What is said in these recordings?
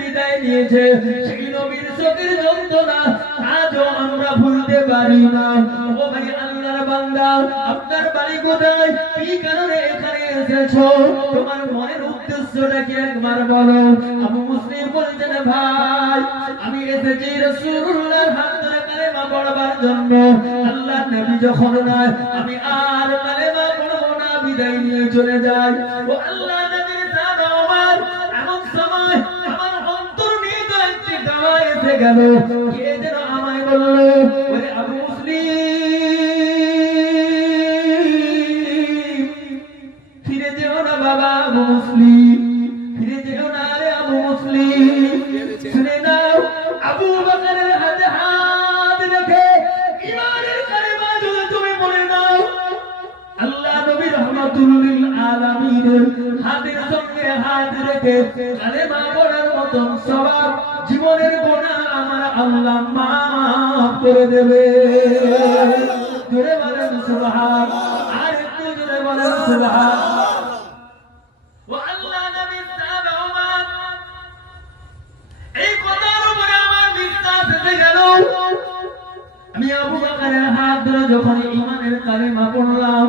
বিদায় নিয়েছে সেই নবীর চোখের যন্ত্রণা আজও আমরা ভুলতে পারি না। ও ভাই আল্লাহর বান্দা, আপনার বাড়ি কোথায়, কি কারণে এখানে এসেছো, তোমার মনের উদ্দেশ্যটা কি একবার বলো। আবু মুসলিম বলছেন, ভাই আমি এসেছি রাসূলুল্লাহর হাত ধরে কালেমা পড়বার জন্য। আল্লাহর নবী যখন নাই আমি আর কালেমা পড়বো না, বিদায় নিয়ে চলে যাই। ও আল্লাহ নবীর সাহাবা ওমর এমন সময় আমার অন্তর নিয়ে তো একটি দাওয়া এসে গেল। কে যেন আমায় বলল, ওরে আবু মুসলিম ফিরে যেও না বাবা, আবু মুসলিম ফিরে যেও না রে আবু মুসলিম। শুনে নাও, আবু বকরের হাতে হাত রেখে ঈমানের কালেমা যদি তুমি পড়ে নাও, আল্লাহ নবী রাহমাতুল লিল আলামিনের হাতের সঙ্গে হাত রেখে কালেমা পড়ার মতন সওয়াব জীবনের গুনাহ আমার আল্লাহ মাফ করে দেবে। জোরে বলেন সুবহান, আর একটু জোরে বলেন সুবহান। ও আল্লাহ নবীর সাহাবা ওমর এই কথার উপরে আমার বিশ্বাস এসে গেল। আমি আবু বকরের হাত ধরে যখন ঈমানের কালেমা পড়লাম,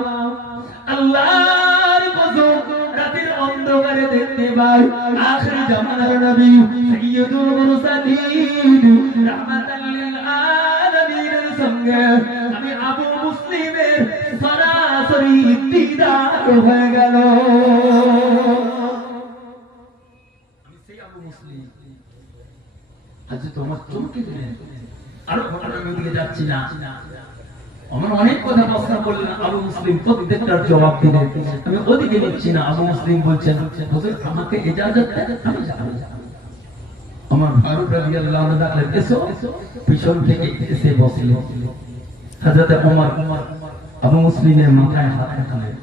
আল্লাহর কসম রাতের অন্ধকারে দেখতে পাই আখিরি জামানার নবী সাইয়্যিদুল মুরসালিন রাহমাতাল লিল আলামিনের সঙ্গে আমি আবু মুসলিমের সরাসরি দিদার হয়ে গেল। আমি সেই আবু মুসলিম আজ তোমার চমকে দিলেন। আরো ঘটনার দিকে যাচ্ছি না, আমার অনেক কথা প্রশ্ন করলেন, আবু মুসলিম প্রত্যেকটার জবাব দিলেন। আমি ওদিকে নিচ্ছি না। আবু মুসলিম বলছেন, হুজুর আমাকে ইজাজত দেন, আমি যাব। আমার ফারুক রাদিয়াল্লাহু আনহু ডাকলেন, এসো। পিছন থেকে এসে বসলেন। হযরত ওমর আবু মুসলিমের মাথায় হাত রাখলেন।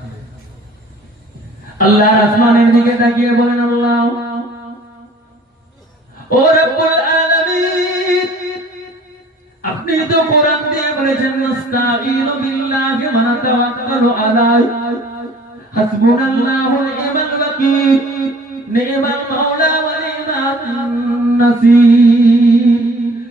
আল্লাহর আসমানের দিকে তাকিয়ে বলেন, আল্লাহ ও রব্বুল আলামিন, আপনি তো কোরআন দিয়ে বলেছেন নাস্তাঈনু বিল্লাহি ওয়া নাতাওয়াক্কালু আলাইহি হাসবুনাল্লাহু ওয়া নি'মাল ওয়াকিল নি'মাল মাওলা ওয়া নি'মান নাসীর।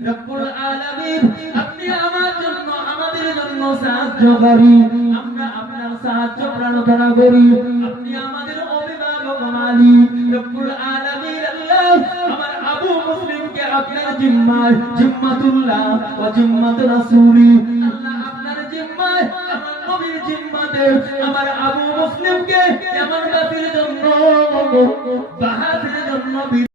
রব্বুল আলামিন, আপনি আমার জন্য আমাদের জন্য সাহায্যকারী, আমরা আপনার সাহায্য প্রার্থনা করি। আপনি আমাদের অভিভাবক মালিক। রব্বুল আলামিন আল্লাহ আমার আবু মুসলিমকে আপনার জিম্মায় জিম্মাতুল্লাহ ওয়া জিম্মাত রাসূলি, আল্লাহ আপনার জিম্মায় আমার নবীর জিম্মাতে আমার আবু মুসলিমকে আমার বাতির জন্য বাহাতের জন্য